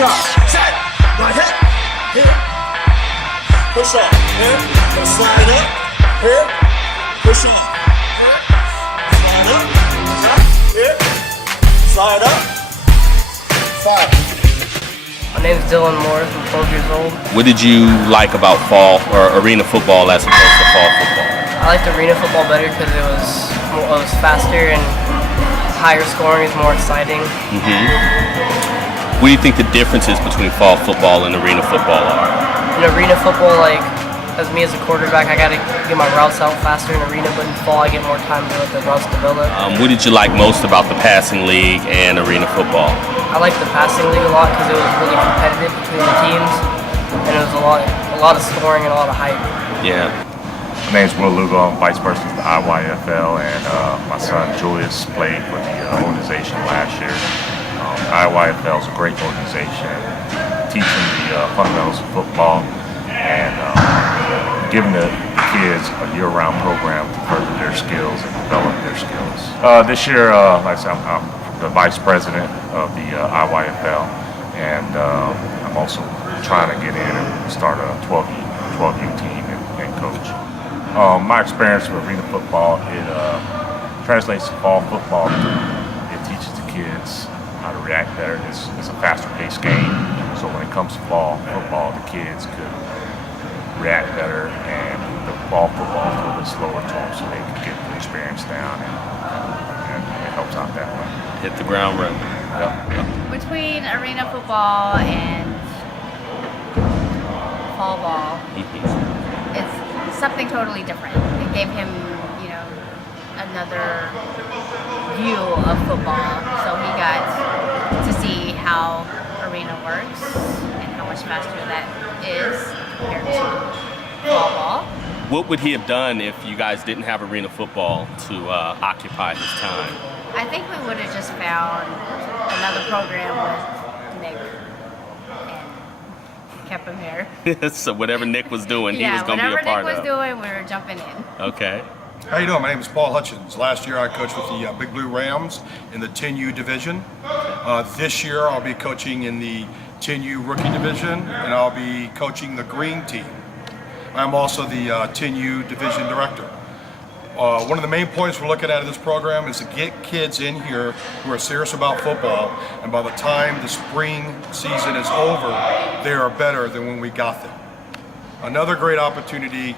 drop, set, right hip, here. Push off, here. Gonna slide up, here. Push off, here. Slide up, here. Slide up. 5. My name is Dylan Moore. I'm 12 years old. What did you like about fall or arena football as opposed to fall football? I liked arena football better because it was faster and higher scoring, is more exciting. What do you think the differences between fall football and arena football are? In arena football, like as me as a quarterback, I gotta get my routes out faster in arena, but in fall I get more time to let the routes develop. What did you like most about the passing league and arena football? I liked the passing league a lot because it was really competitive between the teams, and it was a lot of scoring and a lot of hype. Yeah. My name is Will Lugo. I'm vice president of the Iyfl, and my son Julius played for the organization last year. Iyfl is a great organization, teaching the fundamentals of football and giving the kids a year-round program to further their skills and develop their skills. This year, like I said, I'm the vice president of the Iyfl, and I'm also trying to get in and start a 12U team and coach. My experience with arena football, it translates to fall football. It teaches the kids how to react better. It's a faster-paced game, so when it comes to fall football, the kids could react better, and the fall football is a little bit slower to them, so they can get the experience down, and it helps out that way. Hit the ground running. Yep. Between arena football and fall ball, it's something totally different. It gave him, another view of football, so he got to see how arena works and how much faster that is compared to fall ball. What would he have done if you guys didn't have arena football to occupy his time? I think we would have just found another program with Nick and kept him here. So whatever Nick was doing, he was going to be a part of. Whatever Nick was doing, we were jumping in. Okay. How you doing? My name is Paul Hutchins. Last year I coached with the Big Blue Rams in the 10U division. This year I'll be coaching in the 10U rookie division, and I'll be coaching the green team. I'm also the 10U division director. One of the main points we're looking at in this program is to get kids in here who are serious about football, and by the time the spring season is over, they are better than when we got them. Another great opportunity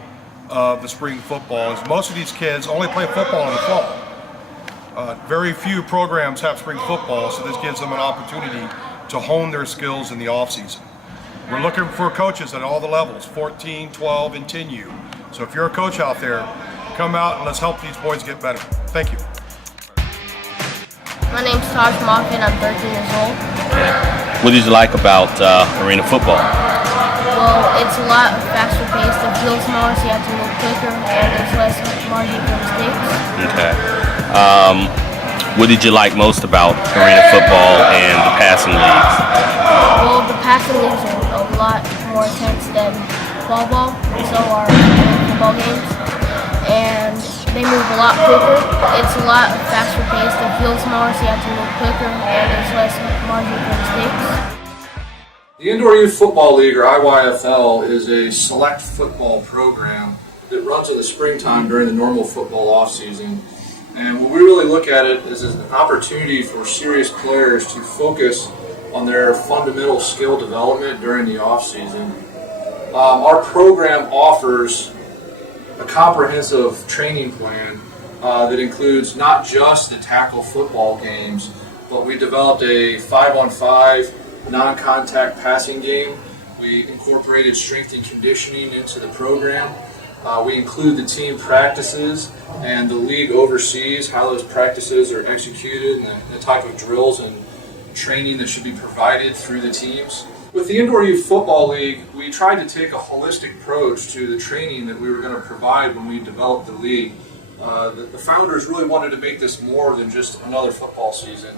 of the spring football is most of these kids only play football in the fall. Very few programs have spring football, so this gives them an opportunity to hone their skills in the off season. We're looking for coaches at all the levels, 14, 12, and 10U. So if you're a coach out there, come out and let's help these boys get better. Thank you. My name's Taj Moffitt. I'm 13 years old. What did you like about arena football? Well, it's a lot faster paced. The field's smaller, so you have to move quicker, and there's less margin for mistakes. Okay. What did you like most about arena football and the passing leagues? Well, the passing leagues are a lot more intense than fall ball, so are football games, and they move a lot quicker. It's a lot faster paced. The field's smaller, so you have to move quicker, and there's less margin for mistakes. The Indoor Youth Football League, or Iyfl, is a select football program that runs in the springtime during the normal football off-season. And what we really look at it is as an opportunity for serious players to focus on their fundamental skill development during the off-season. Our program offers a comprehensive training plan that includes not just the tackle football games, but we developed a 5-on-5 non-contact passing game. We incorporated strength and conditioning into the program. We include the team practices, and the league oversees how those practices are executed and the type of drills and training that should be provided through the teams. With the Indoor Youth Football League, we tried to take a holistic approach to the training that we were going to provide when we developed the league. The founders really wanted to make this more than just another football season.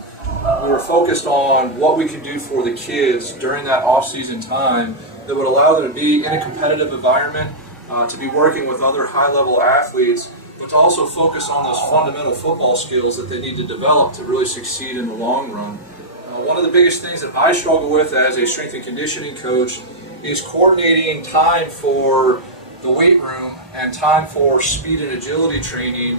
We were focused on what we could do for the kids during that off-season time that would allow them to be in a competitive environment, to be working with other high-level athletes, but to also focus on those fundamental football skills that they need to develop to really succeed in the long run. one of the biggest things that I struggle with as a strength and conditioning coach is coordinating time for the weight room and time for speed and agility training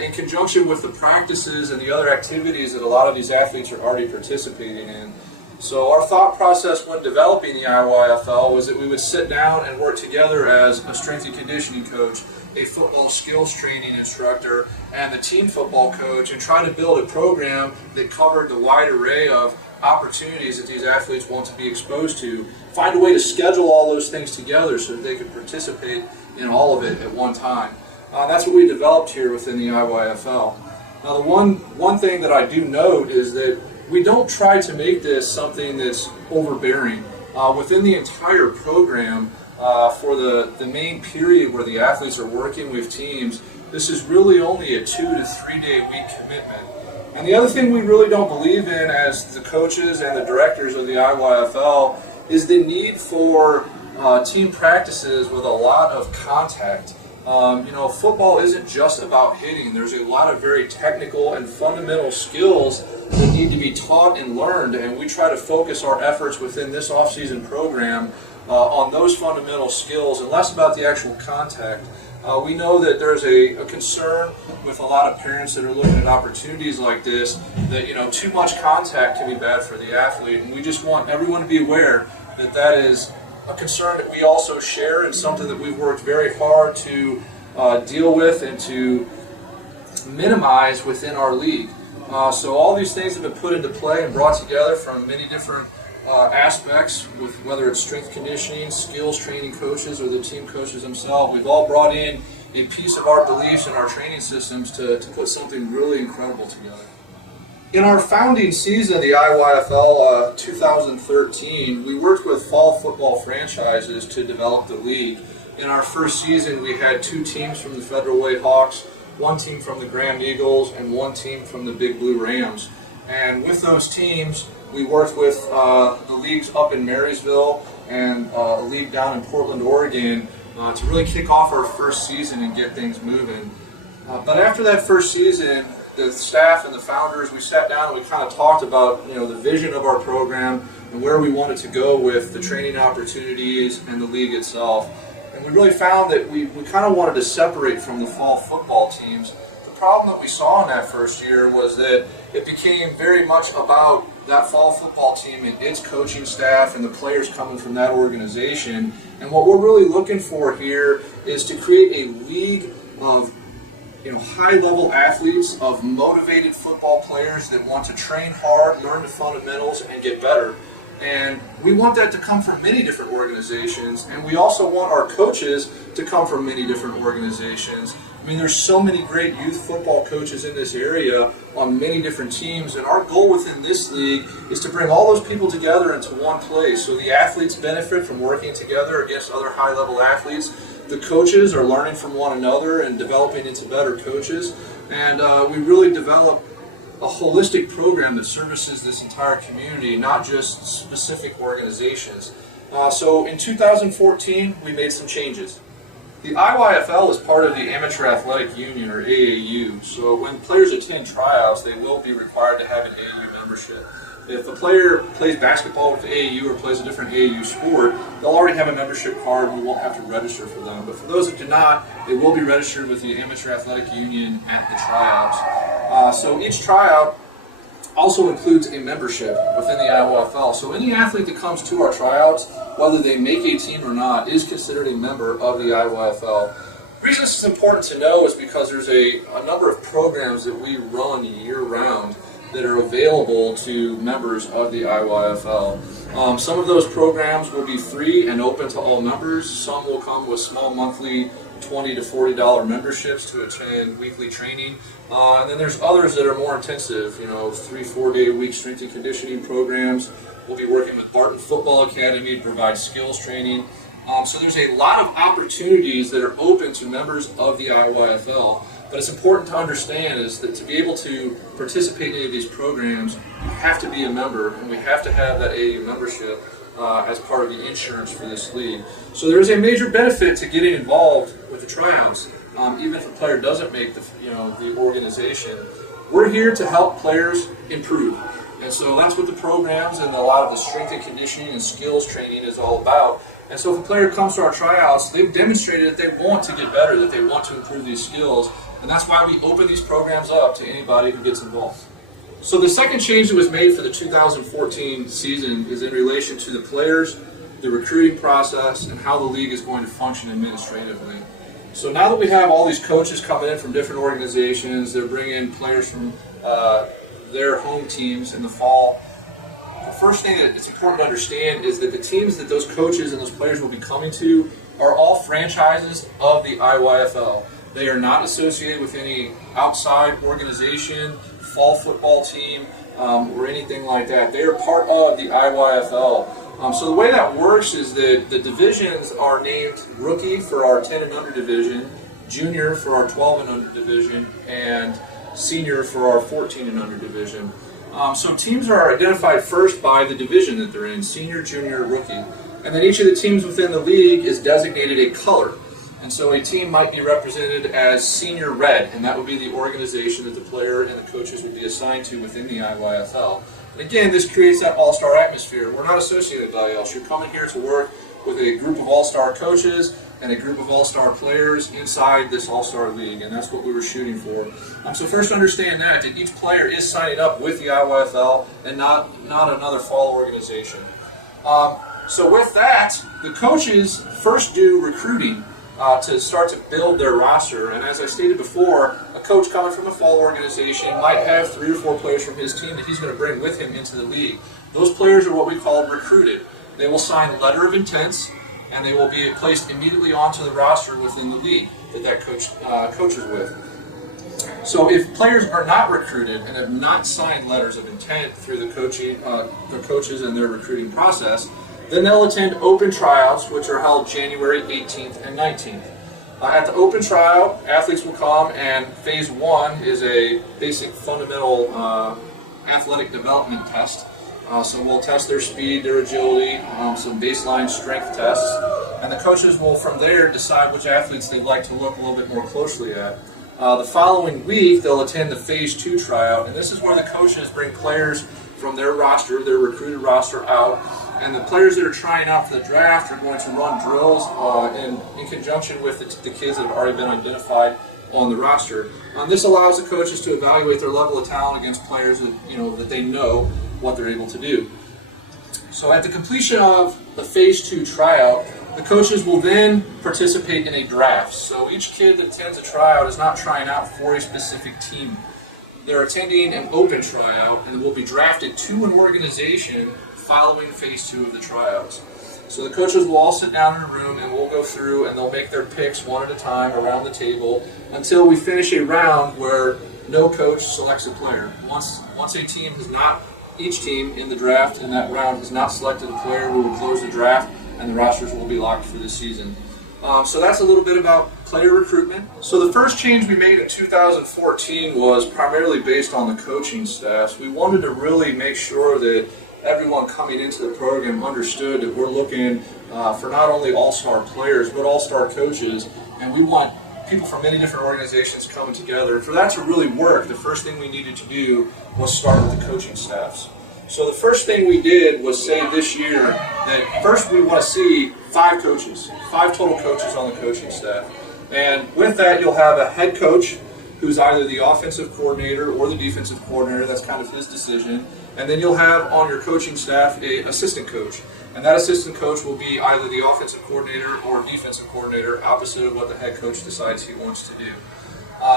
in conjunction with the practices and the other activities that a lot of these athletes are already participating in. So our thought process when developing the IYFL was that we would sit down and work together as a strength and conditioning coach, a football skills training instructor, and the team football coach, and try to build a program that covered the wide array of opportunities that these athletes want to be exposed to. Find a way to schedule all those things together so that they could participate in all of it at one time. That's what we developed here within the IYFL. Now the one thing that I do note is that we don't try to make this something that's overbearing. Within the entire program, for the main period where the athletes are working with teams, this is really only a 2 to 3 day week commitment. And the other thing we really don't believe in as the coaches and the directors of the IYFL is the need for team practices with a lot of contact. Football isn't just about hitting. There's a lot of very technical and fundamental skills that need to be taught and learned, and we try to focus our efforts within this off-season program on those fundamental skills and less about the actual contact. We know that there's a concern with a lot of parents that are looking at opportunities like this that too much contact can be bad for the athlete, and we just want everyone to be aware that that is a concern that we also share and something that we've worked very hard to deal with and to minimize within our league. So all these things have been put into play and brought together from many different aspects, with whether it's strength conditioning, skills training coaches, or the team coaches themselves. We've all brought in a piece of our beliefs and our training systems to put something really incredible together. In our founding season, the IYFL 2013, we worked with fall football franchises to develop the league. In our first season, we had 2 teams from the Federal Way Hawks, 1 team from the Grand Eagles, and 1 team from the Big Blue Rams. And with those teams, we worked with the leagues up in Marysville and a league down in Portland, Oregon, to really kick off our first season and get things moving. But after that first season, the staff and the founders, we sat down and we kind of talked about the vision of our program and where we wanted to go with the training opportunities and the league itself. And we really found that we kind of wanted to separate from the fall football teams. The problem that we saw in that first year was that it became very much about that fall football team and its coaching staff and the players coming from that organization. And what we're really looking for here is to create a league of high-level athletes, of motivated football players that want to train hard, learn the fundamentals, and get better. And we want that to come from many different organizations, and we also want our coaches to come from many different organizations. I mean, there's so many great youth football coaches in this area on many different teams, and our goal within this league is to bring all those people together into one place so the athletes benefit from working together against other high-level athletes. The coaches are learning from one another and developing into better coaches, and we really develop a holistic program that services this entire community, not just specific organizations. So in 2014, we made some changes. The IYFL is part of the Amateur Athletic Union, or AAU, so when players attend tryouts, they will be required to have an AAU membership. If a player plays basketball with the AAU or plays a different AAU sport, they'll already have a membership card and we won't have to register for them. But for those that do not, they will be registered with the Amateur Athletic Union at the tryouts. So each tryout also includes a membership within the IYFL. So any athlete that comes to our tryouts, whether they make a team or not, is considered a member of the IYFL. The reason this is important to know is because there's a number of programs that we run year-round that are available to members of the IYFL. Some of those programs will be free and open to all members. Some will come with small monthly $20 to $40 memberships to attend weekly training. And then there's others that are more intensive, 3-4 day a week strength and conditioning programs. We'll be working with Barton Football Academy to provide skills training. So there's a lot of opportunities that are open to members of the IYFL. But it's important to understand is that to be able to participate in any of these programs, you have to be a member, and we have to have that AAU membership as part of the insurance for this league. So there is a major benefit to getting involved with the tryouts, even if a player doesn't make the organization. We're here to help players improve. And so that's what the programs and a lot of the strength and conditioning and skills training is all about. And so if a player comes to our tryouts, they've demonstrated that they want to get better, that they want to improve these skills. And that's why we open these programs up to anybody who gets involved. So the second change that was made for the 2014 season is in relation to the players, the recruiting process, and how the league is going to function administratively. So now that we have all these coaches coming in from different organizations, they're bringing in players from their home teams in the fall. The first thing that it's important to understand is that the teams that those coaches and those players will be coming to are all franchises of the Iyfl. They are not associated with any outside organization, fall football team, or anything like that. They are part of the Iyfl. So the way that works is that the divisions are named rookie for our 10 and under division, junior for our 12 and under division, and senior for our 14 and under division. So teams are identified first by the division that they're in, senior, junior, rookie. And then each of the teams within the league is designated a color. And so a team might be represented as senior red, and that would be the organization that the player and the coaches would be assigned to within the Iyfl. And again, this creates that all-star atmosphere. We're not associated with IL. You're coming here to work with a group of all-star coaches and a group of all-star players inside this all-star league, and that's what we were shooting for. So first understand that each player is signing up with the Iyfl and not another fall organization. So with that, the coaches first do recruiting to start to build their roster, and as I stated before, a coach coming from a fall organization might have 3 or 4 players from his team that he's going to bring with him into the league. Those players are what we call recruited. They will sign a letter of intents, and they will be placed immediately onto the roster within the league that coach coaches with. So if players are not recruited and have not signed letters of intent through the coaches and their recruiting process, then they'll attend open tryouts, which are held January 18th and 19th. At the open tryout, athletes will come, and phase 1 is a basic fundamental athletic development test. So we'll test their speed, their agility, some baseline strength tests, and the coaches will from there decide which athletes they'd like to look a little bit more closely at. The following week, they'll attend the phase 2 tryout, and this is where the coaches bring players from their roster, their recruited roster, out, and the players that are trying out for the draft are going to run drills in conjunction with the kids that have already been identified on the roster. This allows the coaches to evaluate their level of talent against players that they know what they're able to do. So at the completion of the phase 2 tryout, the coaches will then participate in a draft. So each kid that attends a tryout is not trying out for a specific team. They're attending an open tryout and will be drafted to an organization following phase 2 of the tryouts. So the coaches will all sit down in a room and we'll go through and they'll make their picks one at a time around the table until we finish a round where no coach selects a player. Once a team has not, each team in the draft in that round has not selected a player, we will close the draft and the rosters will be locked for the season. So that's a little bit about player recruitment. So the first change we made in 2014 was primarily based on the coaching staffs. We wanted to really make sure that everyone coming into the program understood that we're looking for not only all-star players but all-star coaches, and we want people from many different organizations coming together. And for that to really work, the first thing we needed to do was start with the coaching staffs. So the first thing we did was say this year that first we want to see 5 coaches, 5 total coaches on the coaching staff. And with that, you'll have a head coach who's either the offensive coordinator or the defensive coordinator. That's kind of his decision. And then you'll have on your coaching staff an assistant coach. And that assistant coach will be either the offensive coordinator or defensive coordinator, opposite of what the head coach decides he wants to do.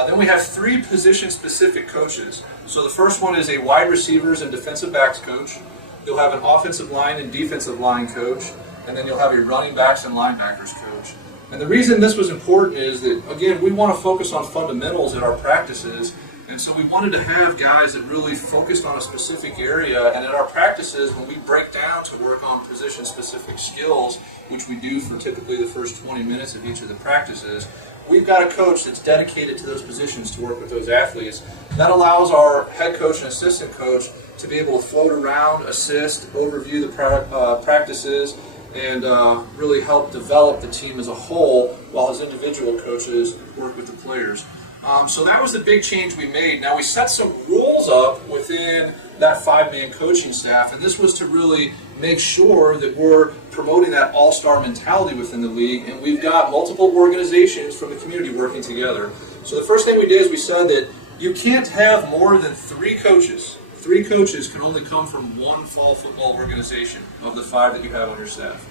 Then we have 3 position-specific coaches. So the first one is a wide receivers and defensive backs coach. You'll have an offensive line and defensive line coach. And then you'll have a running backs and linebackers coach. And the reason this was important is that, again, we want to focus on fundamentals in our practices. And so we wanted to have guys that really focused on a specific area. And in our practices, when we break down to work on position-specific skills, which we do for typically the first 20 minutes of each of the practices, we've got a coach that's dedicated to those positions to work with those athletes. That allows our head coach and assistant coach to be able to float around, assist, overview the practices, and really help develop the team as a whole while his individual coaches work with the players. So that was the big change we made. Now we set some rules up within that 5-man coaching staff, and this was to really make sure that we're promoting that all-star mentality within the league, and we've got multiple organizations from the community working together. So the first thing we did is we said that you can't have more than 3 coaches. 3 coaches can only come from one fall football organization of the 5 that you have on your staff.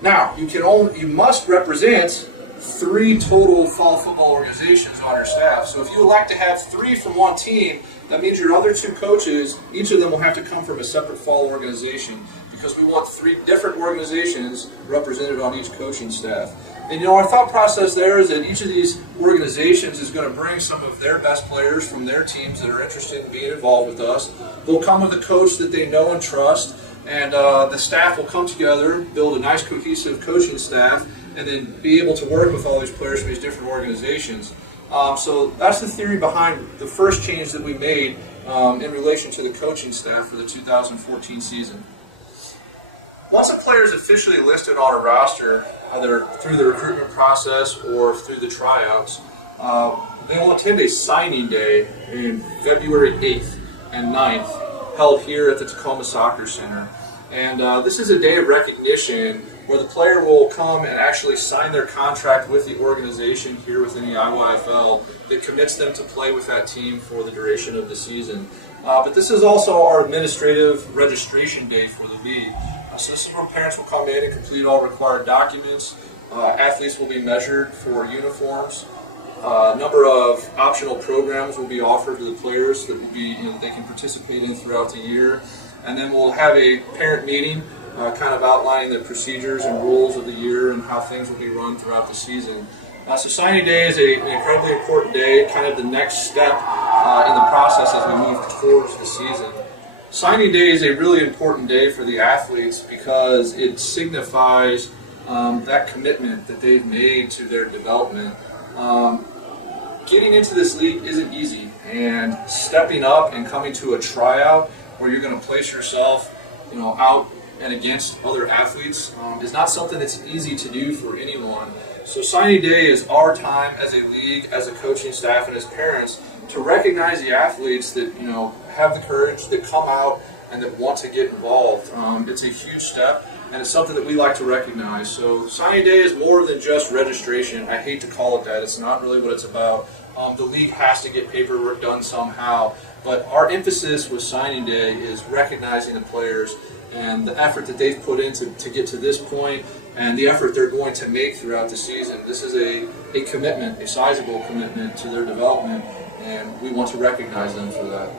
Now, you must represent 3 total fall football organizations on your staff. So if you elect to have 3 from one team, that means your other 2 coaches, each of them will have to come from a separate fall organization, because we want 3 different organizations represented on each coaching staff. And our thought process there is that each of these organizations is going to bring some of their best players from their teams that are interested in being involved with us. They'll come with a coach that they know and trust, and the staff will come together, build a nice cohesive coaching staff, and then be able to work with all these players from these different organizations. So that's the theory behind the first change that we made in relation to the coaching staff for the 2014 season. Once a player is officially listed on a roster, either through the recruitment process or through the tryouts, they will attend a signing day in February 8th and 9th, held here at the Tacoma Soccer Center. And this is a day of recognition where the player will come and actually sign their contract with the organization here within the Iyfl that commits them to play with that team for the duration of the season. But this is also our administrative registration day for the league. So this is where parents will come in and complete all required documents. Athletes will be measured for uniforms. A number of optional programs will be offered to the players that will be they can participate in throughout the year. And then we'll have a parent meeting kind of outlining the procedures and rules of the year and how things will be run throughout the season. So signing day is an incredibly important day, kind of the next step in the process as we move towards the season. Signing day is a really important day for the athletes because it signifies that commitment that they've made to their development. Getting into this league isn't easy, and stepping up and coming to a tryout where you're going to place yourself, out and against other athletes is not something that's easy to do for anyone. So signing day is our time as a league, as a coaching staff, and as parents to recognize the athletes that have the courage, that come out, and that want to get involved. It's a huge step, and it's something that we like to recognize. So signing day is more than just registration. I hate to call it that. It's not really what it's about. The league has to get paperwork done somehow, but our emphasis with signing day is recognizing the players and the effort that they've put in to get to this point, and the effort they're going to make throughout the season. This is a commitment, a sizable commitment to their development, and we want to recognize them for that.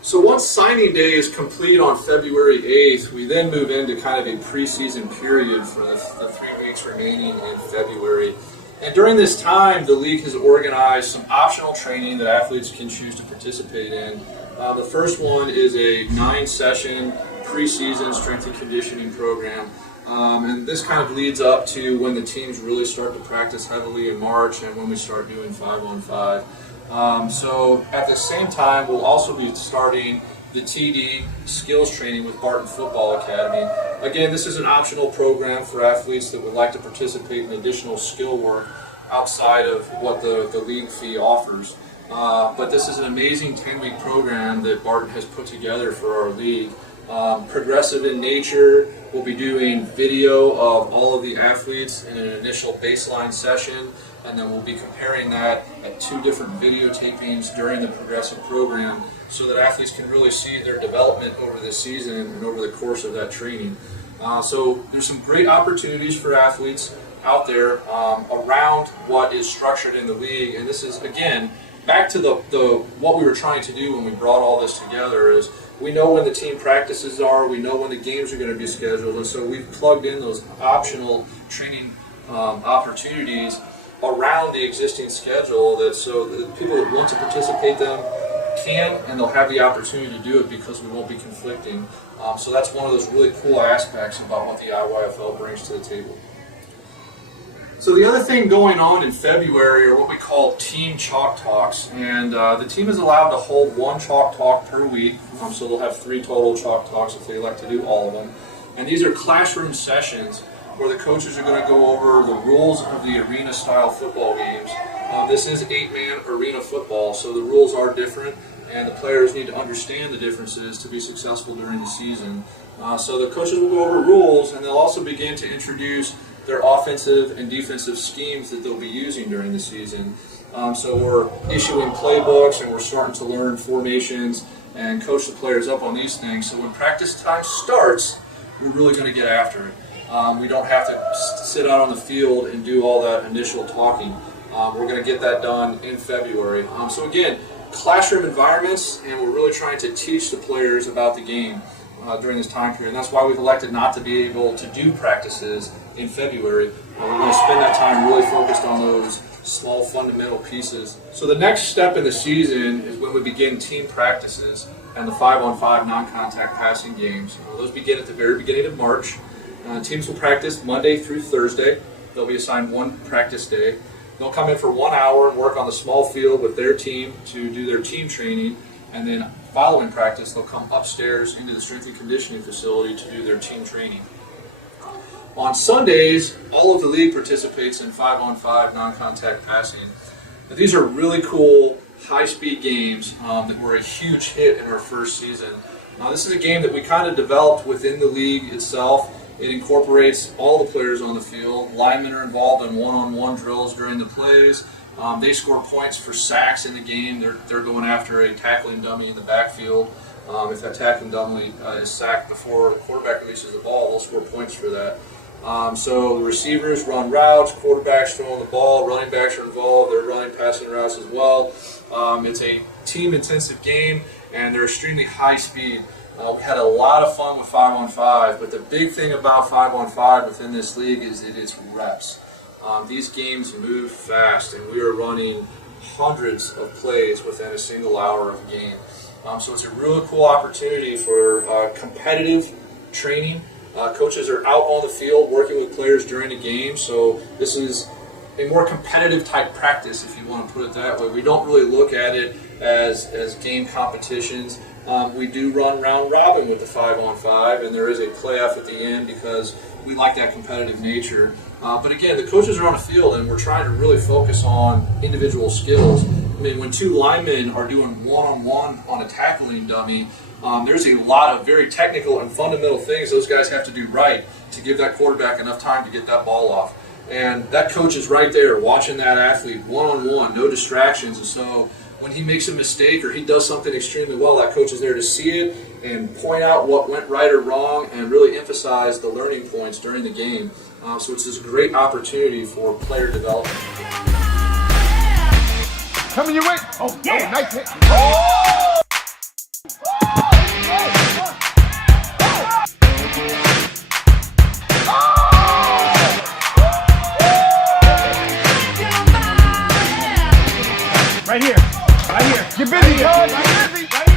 So once signing day is complete on February 8th, we then move into kind of a preseason period for the 3 weeks remaining in February. And during this time, the league has organized some optional training that athletes can choose to participate in. The first one is a 9-session preseason strength and conditioning program. And this kind of leads up to when the teams really start to practice heavily in March and when we start doing 5-on-5. So at the same time, we'll also be starting the TD skills training with Barton Football Academy. Again, this is an optional program for athletes that would like to participate in additional skill work outside of what the league fee offers. But this is an amazing 10-week program that Barton has put together for our league. Progressive in nature. We'll be doing video of all of the athletes in an initial baseline session, and then we'll be comparing that at 2 different videotapings during the progressive program so that athletes can really see their development over the season and over the course of that training. So there's some great opportunities for athletes out there around what is structured in the league, and this is, again, back to what we were trying to do when we brought all this together is we know when the team practices are, we know when the games are going to be scheduled, and so we've plugged in those optional training opportunities around the existing schedule so the people that want to participate them can, and they'll have the opportunity to do it because we won't be conflicting. So that's one of those really cool aspects about what the Iyfl brings to the table. So the other thing going on in February are what we call team chalk talks, and the team is allowed to hold 1 chalk talk per week, so they'll have 3 total chalk talks if they elect to do all of them. And these are classroom sessions where the coaches are going to go over the rules of the arena-style football games This is 8-man arena football, so the rules are different, and the players need to understand the differences to be successful during the season. So the coaches will go over rules, and they'll also begin to introduce their offensive and defensive schemes that they'll be using during the season. So we're issuing playbooks, and we're starting to learn formations and coach the players up on these things. So when practice time starts, we're really going to get after it. We don't have to sit out on the field and do all that initial talking. We're going to get that done in February. So again, classroom environments, and we're really trying to teach the players about the game during this time period. And that's why we've elected not to be able to do practices in February. We're going to spend that time really focused on those small fundamental pieces. So the next step in the season is when we begin team practices and the 5-on-5 non-contact passing games. Those begin at the very beginning of March. Teams will practice Monday through Thursday. They'll be assigned one practice day. They'll come in for 1 hour and work on the small field with their team to do their team training, and then following practice they'll come upstairs into the strength and conditioning facility to do their team training. On Sundays, all of the league participates in 5-on-5 non-contact passing. Now, these are really cool high-speed games that were a huge hit in our first season. This is a game that we kind of developed within the league itself. It incorporates all the players on the field. Linemen are involved in one-on-one drills during the plays. They score points for sacks in the game. They're going after a tackling dummy in the backfield. If that tackling dummy is sacked before the quarterback releases the ball, they'll score points for that. So the receivers run routes, quarterbacks throwing the ball, running backs are involved. They're running passing routes as well. It's a team-intensive game, and they're extremely high speed. We had a lot of fun with 5-on-5, but the big thing about 5-on-5 within this league is that it's reps. These games move fast, and we are running hundreds of plays within a single hour of game. So it's a really cool opportunity for competitive training. Coaches are out on the field working with players during the game, so this is a more competitive type practice, if you want to put it that way. We don't really look at it as game competitions. We do run round robin with the 5-on-5, and there is a playoff at the end because we like that competitive nature. But again, the coaches are on the field, and we're trying to really focus on individual skills. I mean, when two linemen are doing one-on-one on a tackling dummy, there's a lot of very technical and fundamental things those guys have to do right to give that quarterback enough time to get that ball off. And that coach is right there watching that athlete one-on-one, no distractions. And so when he makes a mistake or he does something extremely well, that coach is there to see it and point out what went right or wrong and really emphasize the learning points during the game. So it's this great opportunity for player development. Coming your way. Oh, yeah. Nice hit. Oh! Right here. Right here. Get busy, bud. Get busy. Right